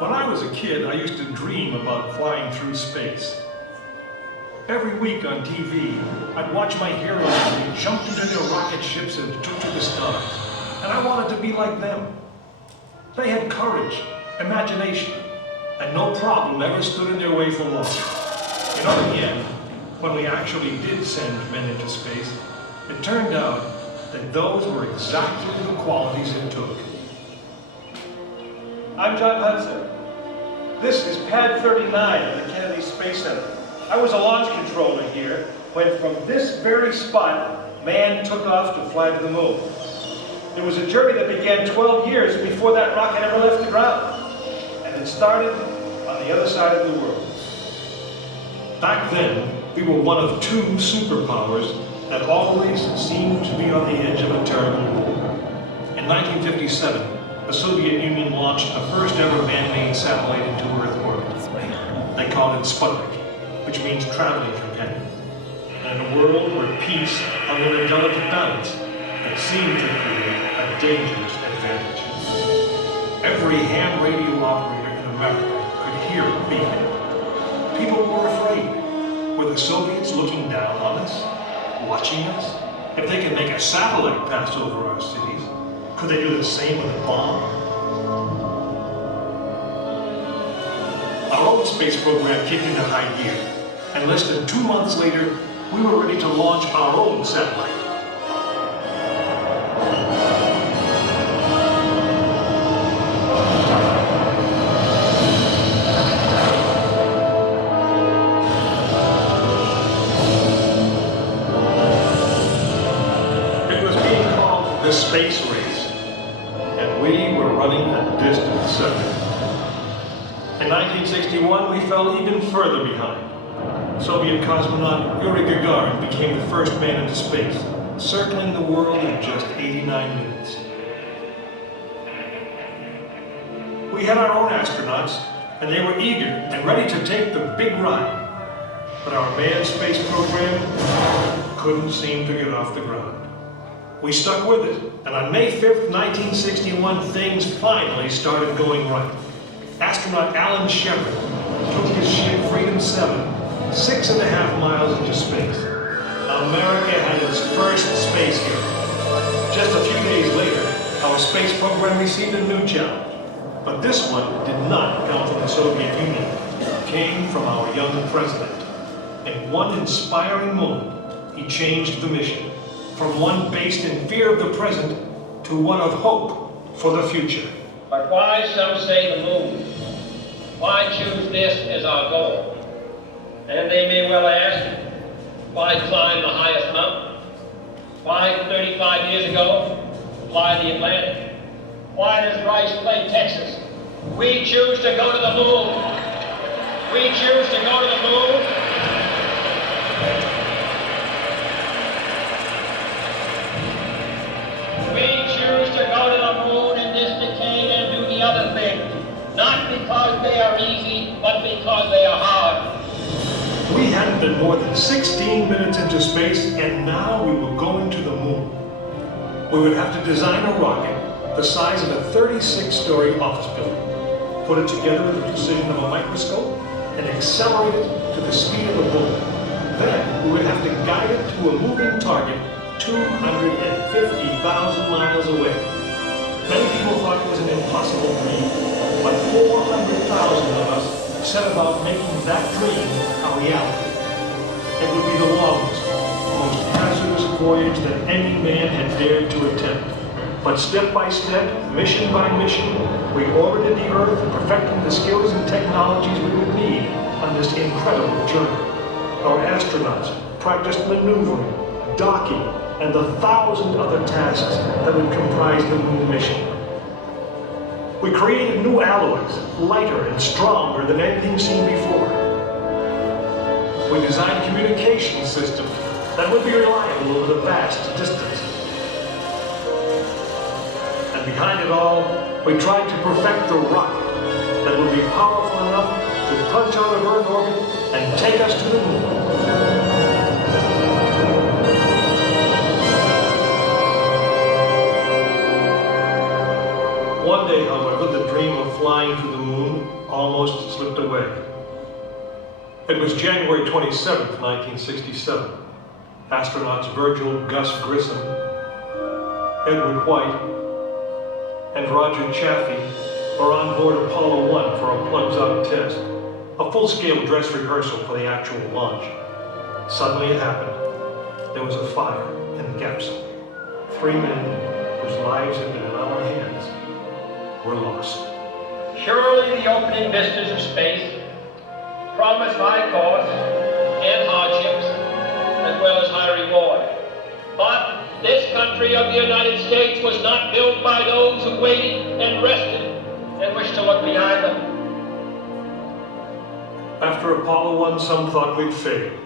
When I was a kid, I used to dream about flying through space. Every week on TV, I'd watch my heroes as they jumped into their rocket ships and took to the stars. And I wanted to be like them. They had courage, imagination, and no problem ever stood in their way for long. In the end, when we actually did send men into space, it turned out that those were exactly the qualities it took. I'm John Hudson. This is Pad 39 of the Kennedy Space Center. I was a launch controller here when from this very spot, man took off to fly to the moon. It was a journey that began 12 years before that rocket ever left the ground. And it started on the other side of the world. Back then, we were one of two superpowers that always seemed to be on the edge of a terrible war. In 1957, the Soviet Union launched the first ever man-made satellite into Earth orbit. They called it Sputnik, which means traveling companion. And in a world where peace hung in a delicate balance, it seemed to create a dangerous advantage. Every ham radio operator in America could hear it beeping. People were afraid. Were the Soviets looking down on us? Watching us? If they could make a satellite pass over our cities, could they do the same with a bomb? Our own space program kicked into high gear, and less than 2 months later, we were ready to launch our own satellite. It was being called the space race, and we were running a distant second. In 1961, we fell even further behind. Soviet cosmonaut Yuri Gagarin became the first man into space, circling the world in just 89 minutes. We had our own astronauts, and they were eager and ready to take the big ride. But our manned space program couldn't seem to get off the ground. We stuck with it, and on May 5th, 1961, things finally started going right. Astronaut Alan Shepard took his ship Freedom 7 6.5 miles into space. America had its first space hero. Just a few days later, our space program received a new challenge. But this one did not come from the Soviet Union. It came from our young president. In one inspiring moment, he changed the mission from one based in fear of the present to one of hope for the future. But why, some say, the moon? Why choose this as our goal? And they may well ask, why climb the highest mountain? Why, 35 years ago, fly the Atlantic? Why does Rice play Texas? We choose to go to the moon. We choose to go to the moon. We choose to go to the moon in this decade and do the other thing. Not because they are easy, but because they are hard. We hadn't been more than 16 minutes into space, and now we were going to the moon. We would have to design a rocket the size of a 36-story office building, put it together with the precision of a microscope, and accelerate it to the speed of a bullet. Then we would have to guide it to a moving target 250,000 miles away. Many people thought it was an impossible dream, but 400,000 of us set about making that dream a reality. It would be the longest, most hazardous voyage that any man had dared to attempt. But step by step, mission by mission, we orbited the Earth, perfecting the skills and technologies we would need on this incredible journey. Our astronauts practiced maneuvering, docking, and the 1,000 other tasks that would comprise the moon mission. We created new alloys, lighter and stronger than anything seen before. We designed communication systems that would be reliable over the vast distances. And behind it all, we tried to perfect the rocket that would be powerful enough to punch out of Earth orbit and take us to the moon. One day, however, the dream of flying to the moon almost slipped away. It was January 27th, 1967. Astronauts Virgil Gus Grissom, Edward White, and Roger Chaffee were on board Apollo 1 for a plugs-out test, a full-scale dress rehearsal for the actual launch. Suddenly it happened. There was a fire in the capsule. 3 men whose lives had been in our hands were lost. Surely the opening vistas of space promise high costs and hardships, as well as high reward. But this country of the United States was not built by those who waited and rested and wished to look behind them. After Apollo 1, some thought we'd failed,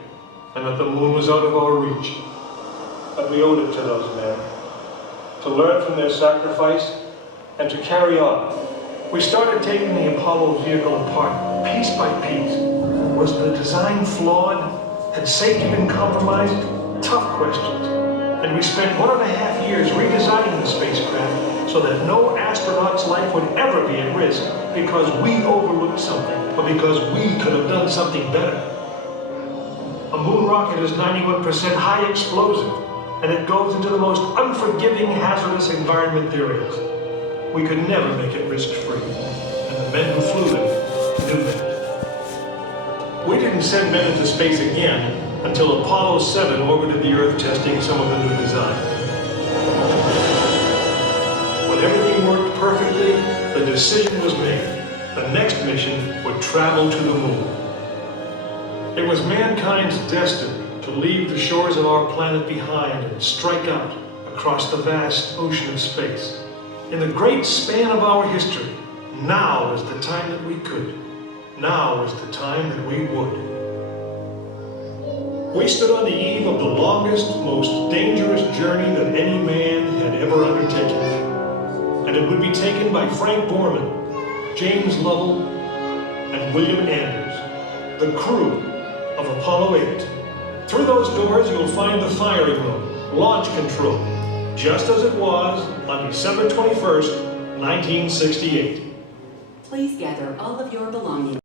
and that the moon was out of our reach. But we owed it to those men, to learn from their sacrifice, and to carry on. We started taking the Apollo vehicle apart, piece by piece. Was the design flawed? Had safety been compromised? Tough questions. And we spent 1.5 years redesigning the spacecraft so that no astronaut's life would ever be at risk because we overlooked something, or because we could have done something better. A moon rocket is 91% high explosive, and it goes into the most unforgiving, hazardous environment there is. We could never make it risk-free, and the men who flew them knew that. We didn't send men into space again until Apollo 7 orbited the Earth testing some of the new designs. When everything worked perfectly, the decision was made. The next mission would travel to the moon. It was mankind's destiny to leave the shores of our planet behind and strike out across the vast ocean of space. In the great span of our history, now was the time that we could. Now was the time that we would. We stood on the eve of the longest, most dangerous journey that any man had ever undertaken. And it would be taken by Frank Borman, James Lovell, and William Anders, the crew of Apollo 8. Through those doors, you'll find the firing room, launch control, just as it was on December 21st, 1968. Please gather all of your belongings.